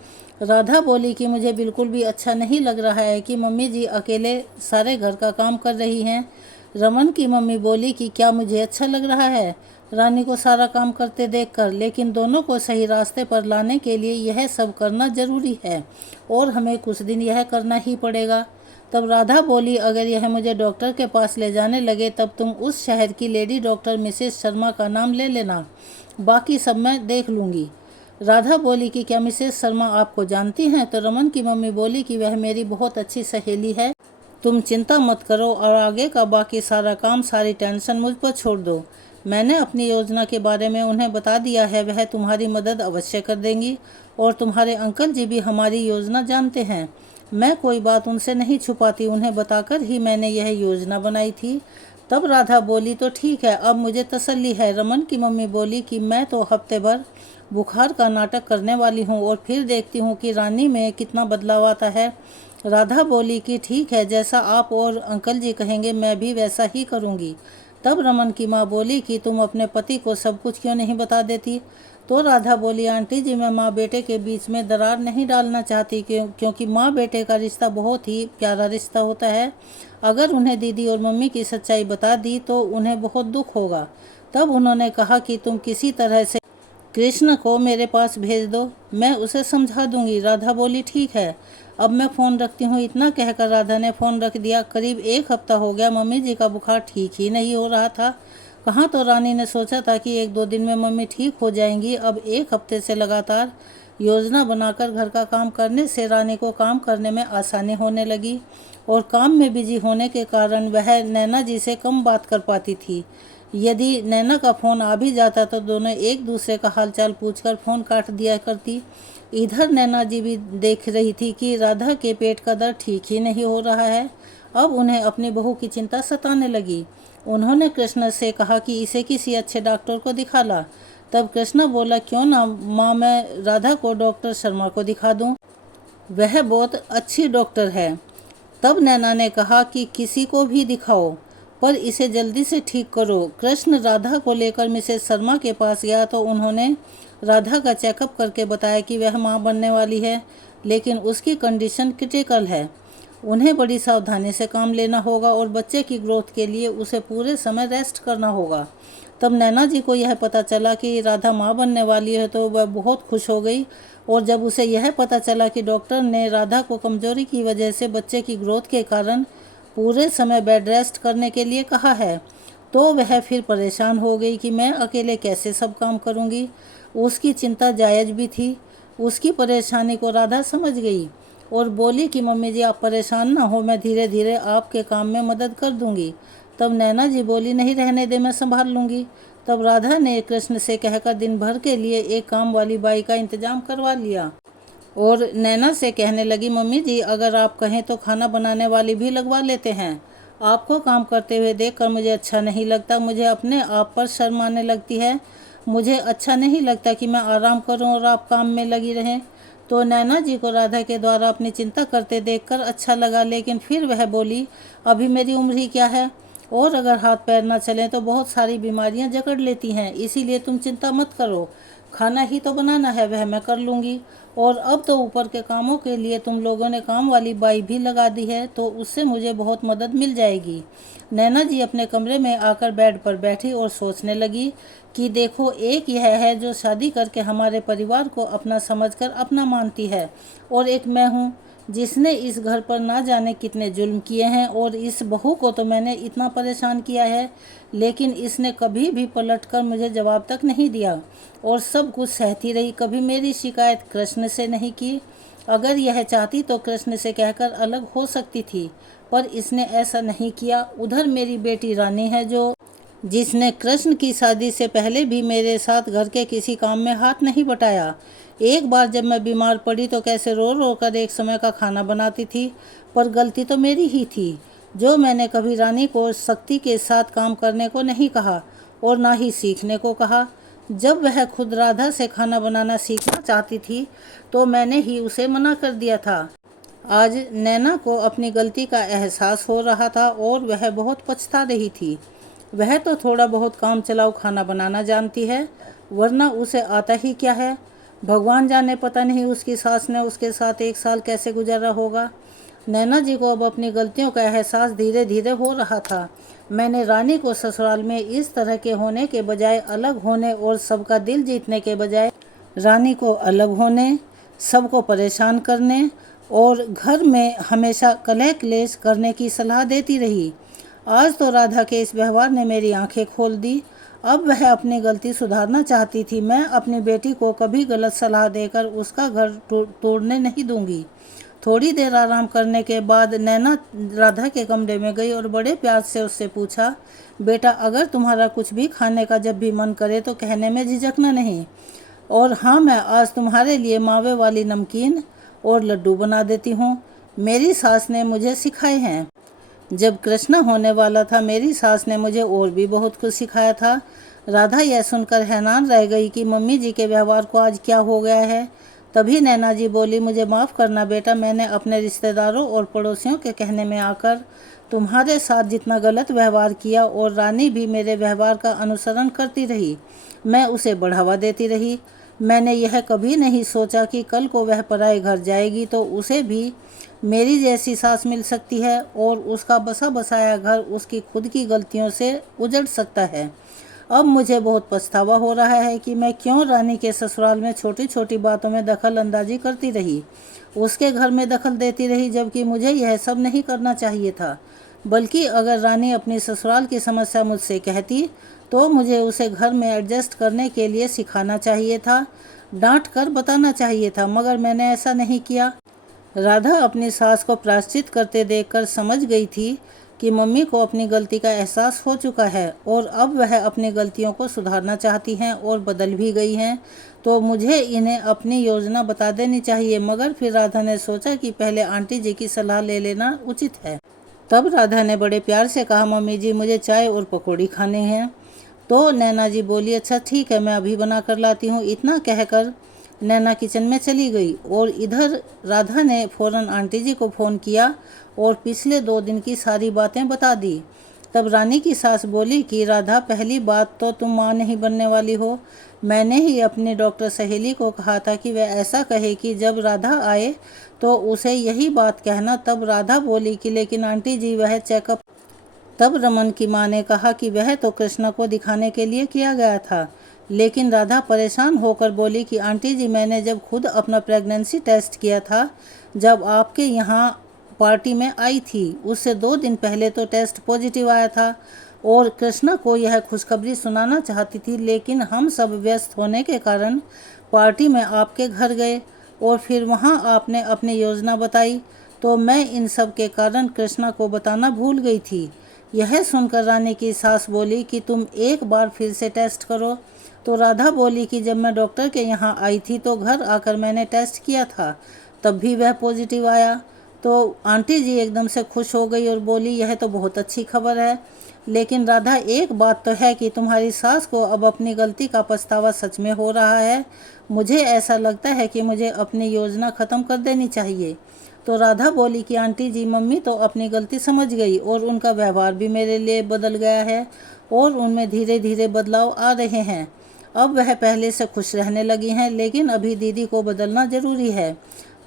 राधा बोली कि मुझे बिल्कुल भी अच्छा नहीं लग रहा है कि मम्मी जी अकेले सारे घर का काम कर रही हैं। रमन की मम्मी बोली कि क्या मुझे अच्छा लग रहा है रानी को सारा काम करते देखकर, लेकिन दोनों को सही रास्ते पर लाने के लिए यह सब करना ज़रूरी है और हमें कुछ दिन यह करना ही पड़ेगा। तब राधा बोली, अगर यह मुझे डॉक्टर के पास ले जाने लगे तब तुम उस शहर की लेडी डॉक्टर मिसेस शर्मा का नाम ले लेना, बाकी सब मैं देख लूँगी। राधा बोली कि क्या मिसेस शर्मा आपको जानती हैं। तो रमन की मम्मी बोली कि वह मेरी बहुत अच्छी सहेली है, तुम चिंता मत करो और आगे का बाकी सारा काम, सारी टेंशन मुझ पर छोड़ दो। मैंने अपनी योजना के बारे में उन्हें बता दिया है, वह तुम्हारी मदद अवश्य कर देंगी और तुम्हारे अंकल जी भी हमारी योजना जानते हैं। मैं कोई बात उनसे नहीं छुपाती, उन्हें बताकर ही मैंने यह योजना बनाई थी। तब राधा बोली, तो ठीक है, अब मुझे तसल्ली है। रमन की मम्मी बोली कि मैं तो हफ्ते भर बुखार का नाटक करने वाली हूँ और फिर देखती हूँ कि रानी में कितना बदलाव आता है। राधा बोली कि ठीक है, जैसा आप और अंकल जी कहेंगे मैं भी वैसा ही करूँगी। तब रमन की माँ बोली कि तुम अपने पति को सब कुछ क्यों नहीं बता देती। तो राधा बोली, आंटी जी मैं माँ बेटे के बीच में दरार नहीं डालना चाहती, क्योंकि माँ बेटे का रिश्ता बहुत ही प्यारा रिश्ता होता है। अगर उन्हें दीदी और मम्मी की सच्चाई बता दी तो उन्हें बहुत दुख होगा। तब उन्होंने कहा कि तुम किसी तरह से कृष्ण को मेरे पास भेज दो, मैं उसे समझा दूंगी। राधा बोली, ठीक है, अब मैं फ़ोन रखती हूँ। इतना कहकर राधा ने फ़ोन रख दिया। करीब 1 हफ्ता हो गया मम्मी जी का बुखार ठीक ही नहीं हो रहा था। कहाँ तो रानी ने सोचा था कि 1-2 दिन में मम्मी ठीक हो जाएंगी, अब 1 हफ्ते से लगातार योजना बनाकर घर का काम करने से रानी को काम करने में आसानी होने लगी और काम में बिजी होने के कारण वह नैना जी से कम बात कर पाती थी। यदि नैना का फ़ोन आ भी जाता तो दोनों एक दूसरे का हालचाल पूछकर फ़ोन काट दिया करती। इधर नैना जी भी देख रही थी कि राधा के पेट का दर्द ठीक ही नहीं हो रहा है। अब उन्हें अपनी बहू की चिंता सताने लगी। उन्होंने कृष्ण से कहा कि इसे किसी अच्छे डॉक्टर को दिखा ला। तब कृष्ण बोला, क्यों ना माँ, मैं राधा को डॉक्टर शर्मा को दिखा दूँ, वह बहुत अच्छी डॉक्टर है। तब नैना ने कहा कि किसी को भी दिखाओ, पर इसे जल्दी से ठीक करो। कृष्ण राधा को लेकर मिसेस शर्मा के पास गया तो उन्होंने राधा का चेकअप करके बताया कि वह मां बनने वाली है, लेकिन उसकी कंडीशन क्रिटिकल है। उन्हें बड़ी सावधानी से काम लेना होगा और बच्चे की ग्रोथ के लिए उसे पूरे समय रेस्ट करना होगा। तब नैना जी को यह पता चला कि राधा माँ बनने वाली है तो वह बहुत खुश हो गई। और जब उसे यह पता चला कि डॉक्टर ने राधा को कमजोरी की वजह से बच्चे की ग्रोथ के कारण पूरे समय बेड रेस्ट करने के लिए कहा है, तो वह फिर परेशान हो गई कि मैं अकेले कैसे सब काम करूंगी। उसकी चिंता जायज़ भी थी। उसकी परेशानी को राधा समझ गई और बोली कि मम्मी जी, आप परेशान ना हो, मैं धीरे धीरे आपके काम में मदद कर दूंगी। तब नैना जी बोली, नहीं रहने दे, मैं संभाल लूँगी। तब राधा ने कृष्ण से कहकर दिन भर के लिए एक काम वाली बाई का इंतजाम करवा लिया और नैना से कहने लगी, मम्मी जी, अगर आप कहें तो खाना बनाने वाली भी लगवा लेते हैं। आपको काम करते हुए देखकर मुझे अच्छा नहीं लगता, मुझे अपने आप पर शर्म आने लगती है। मुझे अच्छा नहीं लगता कि मैं आराम करूं और आप काम में लगी रहें। तो नैना जी को राधा के द्वारा अपनी चिंता करते देखकर अच्छा लगा, लेकिन फिर वह बोली, अभी मेरी उम्र ही क्या है, और अगर हाथ पैर ना चलें तो बहुत सारी बीमारियां जकड़ लेती हैं, इसीलिए तुम चिंता मत करो। खाना ही तो बनाना है, वह मैं कर लूँगी। और अब तो ऊपर के कामों के लिए तुम लोगों ने काम वाली बाई भी लगा दी है, तो उससे मुझे बहुत मदद मिल जाएगी। नैना जी अपने कमरे में आकर बेड पर बैठी और सोचने लगी कि देखो, एक यह है जो शादी करके हमारे परिवार को अपना समझकर अपना मानती है, और एक मैं हूँ जिसने इस घर पर ना जाने कितने जुल्म किए हैं। और इस बहू को तो मैंने इतना परेशान किया है, लेकिन इसने कभी भी पलटकर मुझे जवाब तक नहीं दिया और सब कुछ सहती रही। कभी मेरी शिकायत कृष्ण से नहीं की। अगर यह चाहती तो कृष्ण से कहकर अलग हो सकती थी, पर इसने ऐसा नहीं किया। उधर मेरी बेटी रानी है जो जिसने कृष्ण की शादी से पहले भी मेरे साथ घर के किसी काम में हाथ नहीं बटाया। एक बार जब मैं बीमार पड़ी तो कैसे रो रो कर एक समय का खाना बनाती थी, पर गलती तो मेरी ही थी जो मैंने कभी रानी को सख्ती के साथ काम करने को नहीं कहा और ना ही सीखने को कहा। जब वह खुद राधा से खाना बनाना सीखना चाहती थी तो मैंने ही उसे मना कर दिया था। आज नैना को अपनी गलती का एहसास हो रहा था और वह बहुत पछता रही थी। वह तो थोड़ा बहुत काम चलाऊ खाना बनाना जानती है, वरना उसे आता ही क्या है। भगवान जाने, पता नहीं उसकी सास ने उसके साथ एक साल कैसे गुजारा होगा। नैना जी को अब अपनी गलतियों का एहसास धीरे धीरे हो रहा था। मैंने रानी को ससुराल में इस तरह के होने के बजाय अलग होने और सबका दिल जीतने के बजाय रानी को अलग होने, सबको परेशान करने और घर में हमेशा कलह क्लेश करने की सलाह देती रही। आज तो राधा के इस व्यवहार ने मेरी आंखें खोल दी। अब वह अपनी गलती सुधारना चाहती थी। मैं अपनी बेटी को कभी गलत सलाह देकर उसका घर तोड़ने नहीं दूंगी। थोड़ी देर आराम करने के बाद नैना राधा के कमरे में गई और बड़े प्यार से उससे पूछा, बेटा, अगर तुम्हारा कुछ भी खाने का जब भी मन करे तो कहने में झिझकना नहीं। और हाँ, मैं आज तुम्हारे लिए मावे वाली नमकीन और लड्डू बना देती हूँ, मेरी सास ने मुझे सिखाए हैं। जब कृष्ण होने वाला था मेरी सास ने मुझे और भी बहुत कुछ सिखाया था। राधा यह सुनकर हैरान रह गई कि मम्मी जी के व्यवहार को आज क्या हो गया है। तभी नैना जी बोली, मुझे माफ़ करना बेटा, मैंने अपने रिश्तेदारों और पड़ोसियों के कहने में आकर तुम्हारे साथ जितना गलत व्यवहार किया, और रानी भी मेरे व्यवहार का अनुसरण करती रही, मैं उसे बढ़ावा देती रही। मैंने यह कभी नहीं सोचा कि कल को वह पराए घर जाएगी तो उसे भी मेरी जैसी सास मिल सकती है और उसका बसा बसाया घर उसकी खुद की गलतियों से उजड़ सकता है। अब मुझे बहुत पछतावा हो रहा है कि मैं क्यों रानी के ससुराल में छोटी छोटी बातों में दखल अंदाजी करती रही, उसके घर में दखल देती रही, जबकि मुझे यह सब नहीं करना चाहिए था। बल्कि अगर रानी अपनी ससुराल की समस्या मुझसे कहती तो मुझे उसे घर में एडजस्ट करने के लिए सिखाना चाहिए था, डांट कर बताना चाहिए था, मगर मैंने ऐसा नहीं किया। राधा अपनी सास को प्रायश्चित करते देखकर समझ गई थी कि मम्मी को अपनी गलती का एहसास हो चुका है और अब वह अपनी गलतियों को सुधारना चाहती हैं और बदल भी गई हैं, तो मुझे इन्हें अपनी योजना बता देनी चाहिए। मगर फिर राधा ने सोचा कि पहले आंटी जी की सलाह ले लेना उचित है। तब राधा ने बड़े प्यार से कहा, मम्मी जी मुझे चाय और पकौड़ी खाने हैं। तो नैना जी बोली, अच्छा ठीक है, मैं अभी बना कर लाती हूँ। इतना कहकर नैना किचन में चली गई और इधर राधा ने फौरन आंटी जी को फ़ोन किया और पिछले 2 दिन की सारी बातें बता दी। तब रानी की सास बोली कि राधा, पहली बात तो तुम माँ नहीं बनने वाली हो। मैंने ही अपनी डॉक्टर सहेली को कहा था कि वह ऐसा कहे कि जब राधा आए तो उसे यही बात कहना। तब राधा बोली कि लेकिन आंटी जी वह चेकअप। तब रमन की माँ ने कहा कि वह तो कृष्णा को दिखाने के लिए किया गया था। लेकिन राधा परेशान होकर बोली कि आंटी जी, मैंने जब खुद अपना प्रेगनेंसी टेस्ट किया था, जब आपके यहाँ पार्टी में आई थी, उससे 2 दिन पहले तो टेस्ट पॉजिटिव आया था और कृष्णा को यह खुशखबरी सुनाना चाहती थी, लेकिन हम सब व्यस्त होने के कारण पार्टी में आपके घर गए और फिर वहाँ आपने अपनी योजना बताई, तो मैं इन सब के कारण कृष्णा को बताना भूल गई थी। यह सुनकर रानी की सास बोली कि तुम एक बार फिर से टेस्ट करो। तो राधा बोली कि जब मैं डॉक्टर के यहाँ आई थी तो घर आकर मैंने टेस्ट किया था, तब भी वह पॉजिटिव आया। तो आंटी जी एकदम से खुश हो गई और बोली, यह तो बहुत अच्छी खबर है। लेकिन राधा, एक बात तो है कि तुम्हारी सास को अब अपनी गलती का पछतावा सच में हो रहा है। मुझे ऐसा लगता है कि मुझे अपनी योजना ख़त्म कर देनी चाहिए। तो राधा बोली कि आंटी जी, मम्मी तो अपनी गलती समझ गई और उनका व्यवहार भी मेरे लिए बदल गया है और उनमें धीरे धीरे बदलाव आ रहे हैं। अब वह पहले से खुश रहने लगी हैं, लेकिन अभी दीदी को बदलना ज़रूरी है।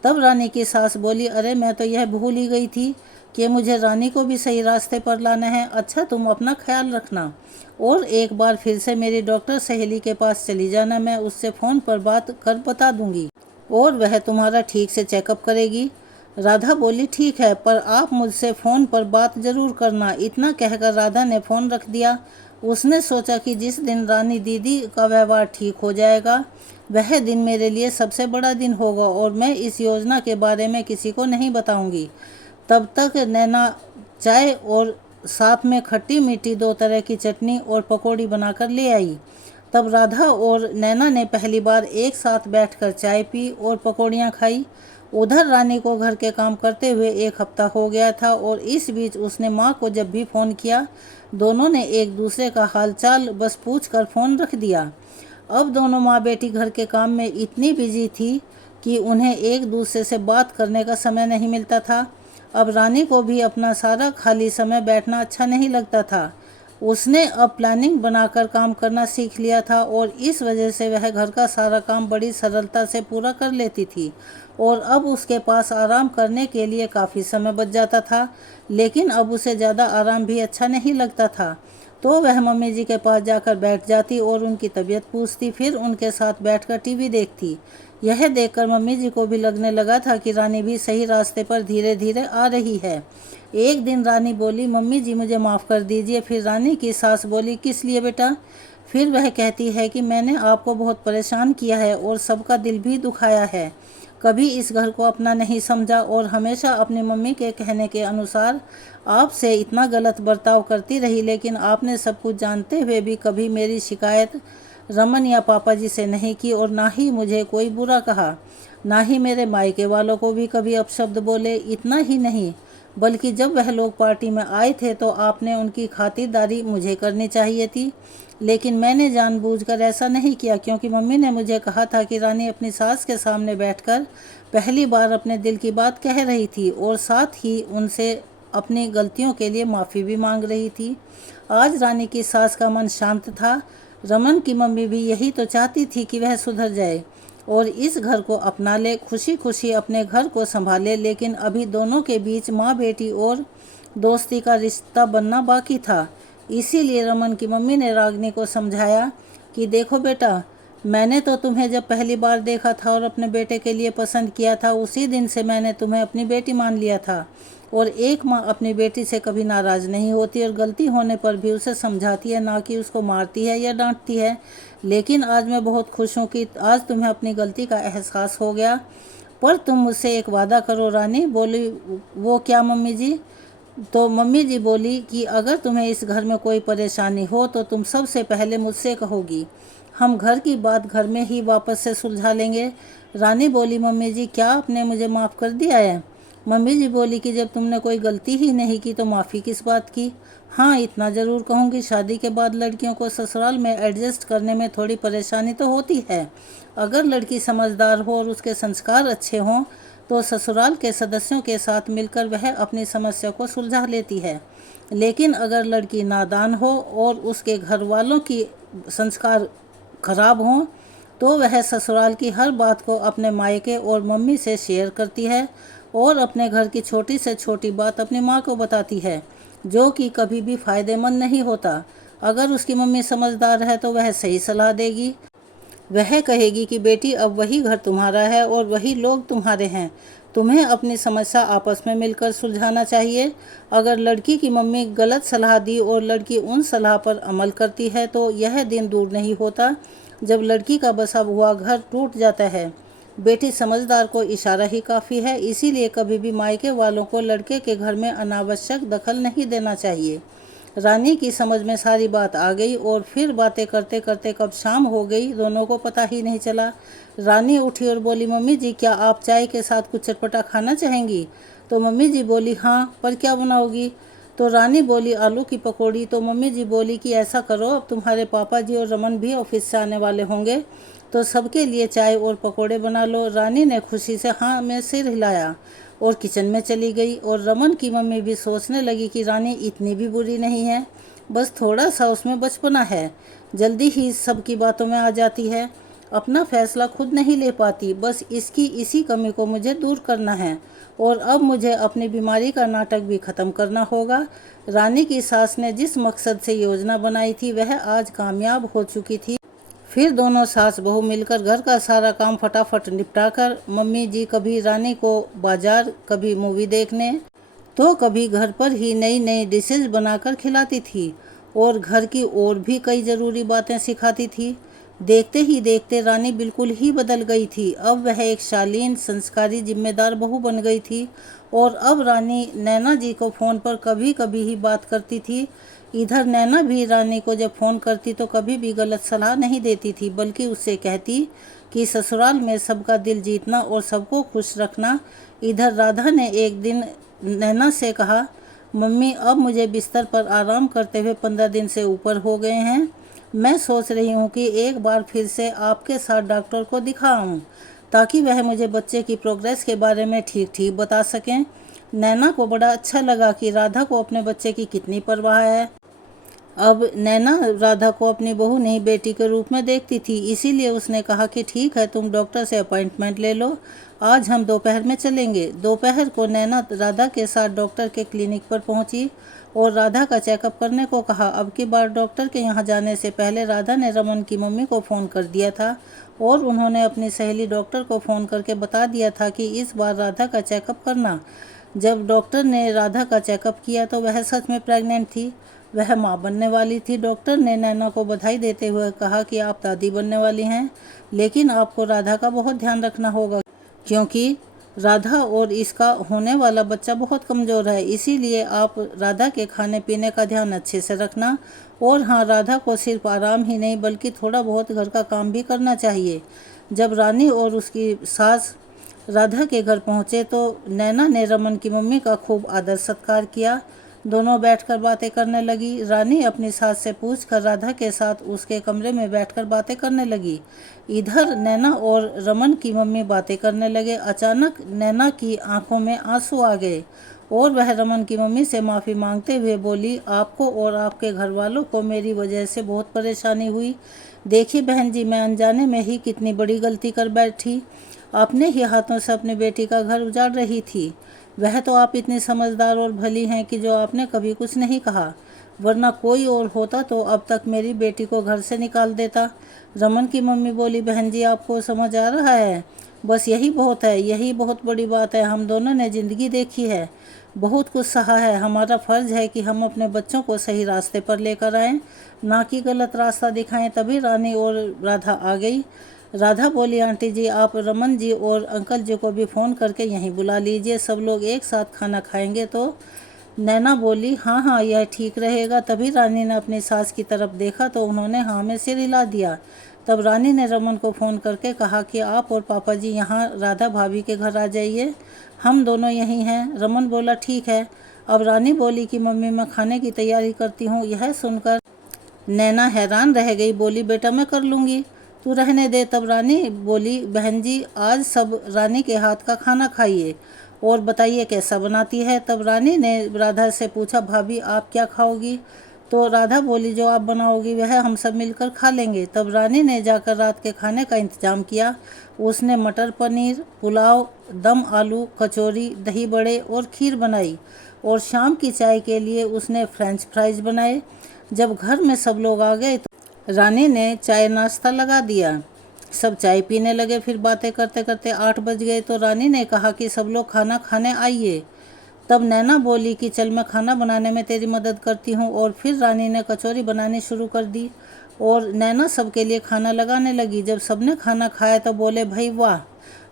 तब रानी की सास बोली, अरे मैं तो यह भूल ही गई थी कि मुझे रानी को भी सही रास्ते पर लाना है। अच्छा, तुम अपना ख्याल रखना और एक बार फिर से मेरी डॉक्टर सहेली के पास चली जाना। मैं उससे फ़ोन पर बात कर बता दूंगी और वह तुम्हारा ठीक से चेकअप करेगी। राधा बोली, ठीक है, पर आप मुझसे फ़ोन पर बात ज़रूर करना। इतना कहकर राधा ने फ़ोन रख दिया। उसने सोचा कि जिस दिन रानी दीदी का व्यवहार ठीक हो जाएगा, वह दिन मेरे लिए सबसे बड़ा दिन होगा और मैं इस योजना के बारे में किसी को नहीं बताऊंगी। तब तक नैना चाय और साथ में खट्टी मीठी 2 तरह की चटनी और पकौड़ी बनाकर ले आई। तब राधा और नैना ने पहली बार एक साथ बैठकर चाय पी और पकौड़ियाँ खाई। उधर रानी को घर के काम करते हुए 1 हफ्ता हो गया था और इस बीच उसने माँ को जब भी फ़ोन किया, दोनों ने एक दूसरे का हालचाल बस पूछकर फ़ोन रख दिया। अब दोनों माँ बेटी घर के काम में इतनी बिजी थी कि उन्हें एक दूसरे से बात करने का समय नहीं मिलता था। अब रानी को भी अपना सारा खाली समय बैठना अच्छा नहीं लगता था। उसने अब प्लानिंग बनाकर काम करना सीख लिया था और इस वजह से वह घर का सारा काम बड़ी सरलता से पूरा कर लेती थी और अब उसके पास आराम करने के लिए काफ़ी समय बच जाता था। लेकिन अब उसे ज़्यादा आराम भी अच्छा नहीं लगता था, तो वह मम्मी जी के पास जाकर बैठ जाती और उनकी तबीयत पूछती, फिर उनके साथ बैठकर टीवी देखती। यह देखकर मम्मी जी को भी लगने लगा था कि रानी भी सही रास्ते पर धीरे धीरे आ रही है। एक दिन रानी बोली, मम्मी जी मुझे माफ़ कर दीजिए। फिर रानी की सास बोली, किस लिए बेटा? फिर वह कहती है कि मैंने आपको बहुत परेशान किया है और सबका दिल भी दुखाया है। कभी इस घर को अपना नहीं समझा और हमेशा अपनी मम्मी के कहने के अनुसार आपसे इतना गलत बर्ताव करती रही, लेकिन आपने सब कुछ जानते हुए भी कभी मेरी शिकायत रमन या पापा जी से नहीं की और ना ही मुझे कोई बुरा कहा, ना ही मेरे मायके वालों को भी कभी अपशब्द बोले। इतना ही नहीं, बल्कि जब वह लोग पार्टी में आए थे तो आपने उनकी खातिरदारी मुझे करनी चाहिए थी, लेकिन मैंने जानबूझकर ऐसा नहीं किया क्योंकि मम्मी ने मुझे कहा था कि रानी अपनी सास के सामने बैठकर पहली बार अपने दिल की बात कह रही थी और साथ ही उनसे अपनी गलतियों के लिए माफ़ी भी मांग रही थी। आज रानी की सास का मन शांत था। रमन की मम्मी भी यही तो चाहती थी कि वह सुधर जाए और इस घर को अपना ले, खुशी खुशी अपने घर को संभाले, लेकिन अभी दोनों के बीच माँ बेटी और दोस्ती का रिश्ता बनना बाकी था। इसीलिए रमन की मम्मी ने रागिनी को समझाया कि देखो बेटा, मैंने तो तुम्हें जब पहली बार देखा था और अपने बेटे के लिए पसंद किया था, उसी दिन से मैंने तुम्हें अपनी बेटी मान लिया था। और एक माँ अपनी बेटी से कभी नाराज़ नहीं होती और गलती होने पर भी उसे समझाती है, ना कि उसको मारती है या डांटती है। लेकिन आज मैं बहुत खुश हूँ कि आज तुम्हें अपनी गलती का एहसास हो गया। पर तुम मुझसे एक वादा करो। रानी बोली। वो क्या मम्मी जी? तो मम्मी जी बोली कि अगर तुम्हें इस घर में कोई परेशानी हो तो तुम सबसे पहले मुझसे कहोगी। हम घर की बात घर में ही वापस से सुलझा लेंगे। रानी बोली, मम्मी जी क्या आपने मुझे माफ़ कर दिया है? मम्मी जी बोली कि जब तुमने कोई गलती ही नहीं की तो माफ़ी किस बात की। हाँ, इतना ज़रूर कहूँगी, शादी के बाद लड़कियों को ससुराल में एडजस्ट करने में थोड़ी परेशानी तो होती है। अगर लड़की समझदार हो और उसके संस्कार अच्छे हों तो ससुराल के सदस्यों के साथ मिलकर वह अपनी समस्या को सुलझा लेती है। लेकिन अगर लड़की नादान हो और उसके घर वालों की संस्कार खराब हों तो वह ससुराल की हर बात को अपने मायके और मम्मी से शेयर करती है और अपने घर की छोटी से छोटी बात अपनी माँ को बताती है, जो कि कभी भी फ़ायदेमंद नहीं होता। अगर उसकी मम्मी समझदार है तो वह सही सलाह देगी। वह कहेगी कि बेटी अब वही घर तुम्हारा है और वही लोग तुम्हारे हैं। तुम्हें अपनी समस्या आपस में मिलकर सुलझाना चाहिए। अगर लड़की की मम्मी गलत सलाह दी और लड़की उन सलाह पर अमल करती है तो यह दिन दूर नहीं होता जब लड़की का बसा हुआ घर टूट जाता है। बेटी समझदार को इशारा ही काफ़ी है, इसीलिए कभी भी मायके वालों को लड़के के घर में अनावश्यक दखल नहीं देना चाहिए। रानी की समझ में सारी बात आ गई और फिर बातें करते करते कब शाम हो गई दोनों को पता ही नहीं चला। रानी उठी और बोली, मम्मी जी क्या आप चाय के साथ कुछ चटपटा खाना चाहेंगी? तो मम्मी जी बोली, हाँ, पर क्या बनाओगी? तो रानी बोली, आलू की पकौड़ी। तो मम्मी जी बोली कि ऐसा करो, अब तुम्हारे पापा जी और रमन भी ऑफिस से आने वाले होंगे तो सबके लिए चाय और पकौड़े बना लो। रानी ने खुशी से हाँ में सिर हिलाया और किचन में चली गई। और रमन की मम्मी भी सोचने लगी कि रानी इतनी भी बुरी नहीं है, बस थोड़ा सा उसमें बचपना है, जल्दी ही सबकी बातों में आ जाती है, अपना फैसला खुद नहीं ले पाती, बस इसकी इसी कमी को मुझे दूर करना है और अब मुझे अपनी बीमारी का नाटक भी ख़त्म करना होगा। रानी की सास ने जिस मकसद से योजना बनाई थी वह आज कामयाब हो चुकी थी। फिर दोनों सास बहू मिलकर घर का सारा काम फटाफट निपटाकर मम्मी जी कभी रानी को बाजार, कभी मूवी देखने, तो कभी घर पर ही नई नई डिशेज बनाकर खिलाती थी और घर की और भी कई ज़रूरी बातें सिखाती थी। देखते ही देखते रानी बिल्कुल ही बदल गई थी। अब वह एक शालीन, संस्कारी, जिम्मेदार बहू बन गई थी और अब रानी नैना जी को फ़ोन पर कभी कभी ही बात करती थी। इधर नैना भी रानी को जब फ़ोन करती तो कभी भी गलत सलाह नहीं देती थी, बल्कि उससे कहती कि ससुराल में सबका दिल जीतना और सबको खुश रखना। इधर राधा ने एक दिन नैना से कहा, मम्मी अब मुझे बिस्तर पर आराम करते हुए 15 दिन से ऊपर हो गए हैं। मैं सोच रही हूँ कि एक बार फिर से आपके साथ डॉक्टर को दिखाऊं ताकि वह मुझे बच्चे की प्रोग्रेस के बारे में ठीक ठीक बता सकें। नैना को बड़ा अच्छा लगा कि राधा को अपने बच्चे की कितनी परवाह है। अब नैना राधा को अपनी बहू नहीं बेटी के रूप में देखती थी, इसीलिए उसने कहा कि ठीक है, तुम डॉक्टर से अपॉइंटमेंट ले लो, आज हम दोपहर में चलेंगे। दोपहर को नैना राधा के साथ डॉक्टर के क्लिनिक पर पहुंची और राधा का चेकअप करने को कहा। अब की बार डॉक्टर के यहाँ जाने से पहले राधा ने रमन की मम्मी को फ़ोन कर दिया था और उन्होंने अपनी सहेली डॉक्टर को फ़ोन करके बता दिया था कि इस बार राधा का चेकअप करना। जब डॉक्टर ने राधा का चेकअप किया तो वह सच में प्रेग्नेंट थी, वह माँ बनने वाली थी। डॉक्टर ने नैना को बधाई देते हुए कहा कि आप दादी बनने वाली हैं, लेकिन आपको राधा का बहुत ध्यान रखना होगा क्योंकि राधा और इसका होने वाला बच्चा बहुत कमज़ोर है, इसीलिए आप राधा के खाने पीने का ध्यान अच्छे से रखना। और हाँ, राधा को सिर्फ आराम ही नहीं बल्कि थोड़ा बहुत घर का काम भी करना चाहिए। जब रानी और उसकी सास राधा के घर पहुँचे तो नैना ने रमन की मम्मी का खूब आदर सत्कार किया। दोनों बैठकर बातें करने लगी। रानी अपनी सास से पूछकर राधा के साथ उसके कमरे में बैठकर बातें करने लगी। इधर नैना और रमन की मम्मी बातें करने लगे। अचानक नैना की आंखों में आंसू आ गए और वह रमन की मम्मी से माफ़ी मांगते हुए बोली, आपको और आपके घर वालों को मेरी वजह से बहुत परेशानी हुई। देखिए बहन जी, मैं अनजाने में ही कितनी बड़ी गलती कर बैठी। अपने ही हाथों से अपनी बेटी का घर उजाड़ रही थी। वह तो आप इतनी समझदार और भली हैं कि जो आपने कभी कुछ नहीं कहा। वरना कोई और होता तो अब तक मेरी बेटी को घर से निकाल देता। रमन की मम्मी बोली, बहन जी आपको समझ आ रहा है, बस यही बहुत है, यही बहुत बड़ी बात है। हम दोनों ने ज़िंदगी देखी है, बहुत कुछ सहा है। हमारा फ़र्ज़ है कि हम अपने बच्चों को सही रास्ते पर लेकर आएं, ना कि गलत रास्ता दिखाएं। तभी रानी और राधा आ गई। राधा बोली, आंटी जी आप रमन जी और अंकल जी को भी फ़ोन करके यहीं बुला लीजिए, सब लोग एक साथ खाना खाएंगे। तो नैना बोली, हाँ हाँ यह ठीक रहेगा। तभी रानी ने अपनी सास की तरफ देखा तो उन्होंने हाँ में सिर हिला दिया। तब रानी ने रमन को फ़ोन करके कहा कि आप और पापा जी यहाँ राधा भाभी के घर आ जाइए, हम दोनों यहीं हैं। रमन बोला, ठीक है। अब रानी बोली कि मम्मी मैं खाने की तैयारी करती हूँ। यह सुनकर नैना हैरान रह गई, बोली, बेटा मैं कर लूँगी, तू रहने दे। तब रानी बोली, बहन जी आज सब रानी के हाथ का खाना खाइए और बताइए कैसा बनाती है। तब रानी ने राधा से पूछा, भाभी आप क्या खाओगी? तो राधा बोली, जो आप बनाओगी वह हम सब मिलकर खा लेंगे। तब रानी ने जाकर रात के खाने का इंतजाम किया। उसने मटर पनीर, पुलाव, दम आलू, कचौरी, दही बड़े और खीर बनाई और शाम की चाय के लिए उसने फ्रेंच फ्राइज बनाए। जब घर में सब लोग आ गए तो रानी ने चाय नाश्ता लगा दिया। सब चाय पीने लगे। फिर बातें करते करते 8 बज गए तो रानी ने कहा कि सब लोग खाना खाने आइए। तब नैना बोली कि चल मैं खाना बनाने में तेरी मदद करती हूँ। और फिर रानी ने कचौरी बनानी शुरू कर दी और नैना सबके लिए खाना लगाने लगी। जब सबने खाना खाया तो बोले, भाई वाह,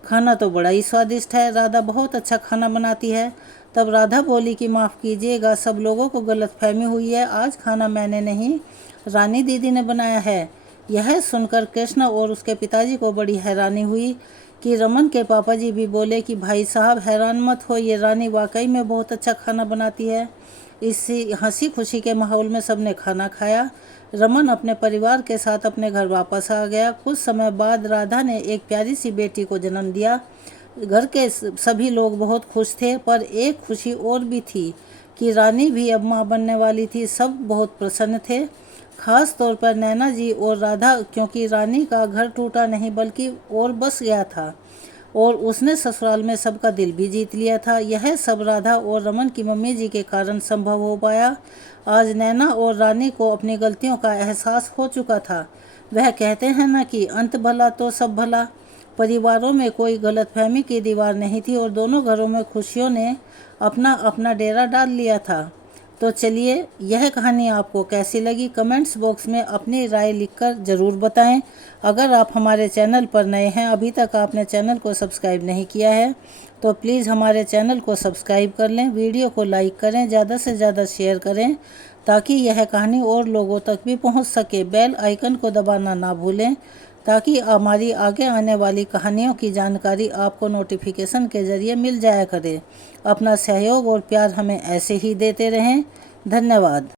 खाना तो बड़ा ही स्वादिष्ट है, राधा बहुत अच्छा खाना बनाती है। तब राधा बोली कि माफ़ कीजिएगा, सब लोगों को गलतफहमी हुई है, आज खाना मैंने नहीं रानी दीदी ने बनाया है। यह सुनकर कृष्ण और उसके पिताजी को बड़ी हैरानी हुई कि रमन के पापा जी भी बोले कि भाई साहब हैरान मत हो, ये रानी वाकई में बहुत अच्छा खाना बनाती है। इसी हंसी खुशी के माहौल में सबने खाना खाया। रमन अपने परिवार के साथ अपने घर वापस आ गया। कुछ समय बाद राधा ने एक प्यारी सी बेटी को जन्म दिया। घर के सभी लोग बहुत खुश थे, पर एक खुशी और भी थी कि रानी भी अब माँ बनने वाली थी। सब बहुत प्रसन्न थे, खास तौर पर नैना जी और राधा, क्योंकि रानी का घर टूटा नहीं बल्कि और बस गया था और उसने ससुराल में सबका दिल भी जीत लिया था। यह सब राधा और रमन की मम्मी जी के कारण संभव हो पाया। आज नैना और रानी को अपनी गलतियों का एहसास हो चुका था। वह कहते हैं ना कि अंत भला तो सब भला। परिवारों में कोई गलतफहमी की दीवार नहीं थी और दोनों घरों में खुशियों ने अपना अपना डेरा डाल लिया था। तो चलिए, यह कहानी आपको कैसी लगी कमेंट्स बॉक्स में अपनी राय लिखकर ज़रूर बताएं। अगर आप हमारे चैनल पर नए हैं, अभी तक आपने चैनल को सब्सक्राइब नहीं किया है तो प्लीज़ हमारे चैनल को सब्सक्राइब कर लें, वीडियो को लाइक करें, ज़्यादा से ज़्यादा शेयर करें ताकि यह कहानी और लोगों तक भी पहुंच सके। बेल आइकन को दबाना ना भूलें ताकि हमारी आगे आने वाली कहानियों की जानकारी आपको नोटिफिकेशन के ज़रिए मिल जाया करे। अपना सहयोग और प्यार हमें ऐसे ही देते रहें। धन्यवाद।